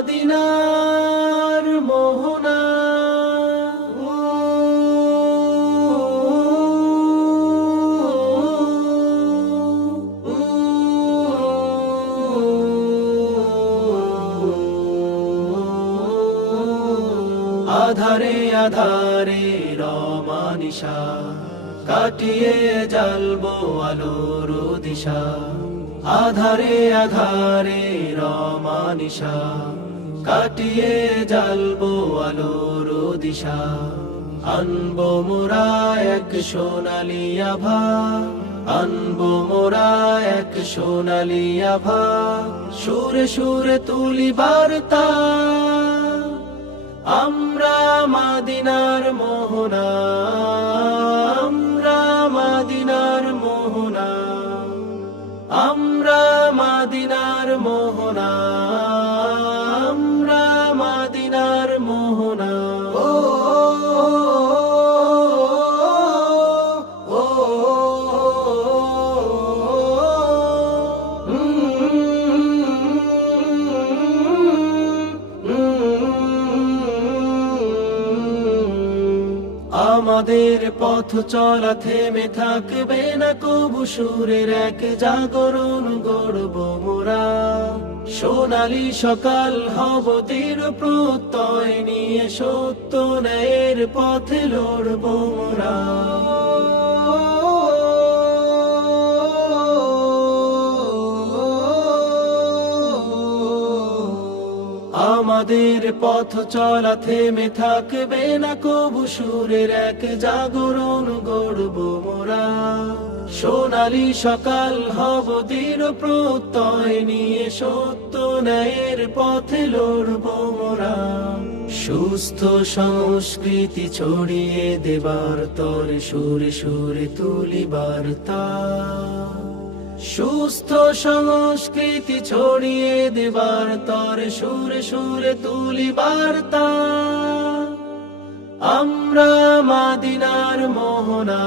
মাদিনার মোহনা। আধারে আধারে রমানিশা কাটিয়ে জ্বালবো আলোর দিশা। আধারে আধারে রমানিশা কাটিয়ে জ্বালবো আলোর দিশা। আনবো মোরা এক সোনালি আভা, আনবো মোরা এক সোনালি আভা। সুরে সুরে তুলি বার্তা, আমরা মাদিনার মোহনা, আমরা মাদিনার মোহনা, আমরা মাদিনার মোহনা, আমরা মাদিনার মোহনা। ও ও আমাদের পথ চলা থেমে থাকবে না কবু, সুরের এক জাগরণ গড়ব মোরা। সোনালি সকাল হব দৃঢ় প্রত্যয় নিয়ে, সত্য ন্যায়ের পথে লড়ব মোরা। আমাদের পথ চলা থেমে থাকবে না কবু, সুরের এক জাগরণ গড়ব মোরা। সোনালি সকাল হব দৃঢ় প্রত্যয় নিয়ে, সত্য ন্যায়ের পথে লড়ব মোরা। সুস্থ সংস্কৃতি ছড়িয়ে দেবার তরে, সুরে সুরে তুলি বার্তা। সুস্থ সংস্কৃতি ছড়িয়ে দেবার তরে, সুরে সুরে তুলি বার্তা। আমরা মাদিনার মোহনা।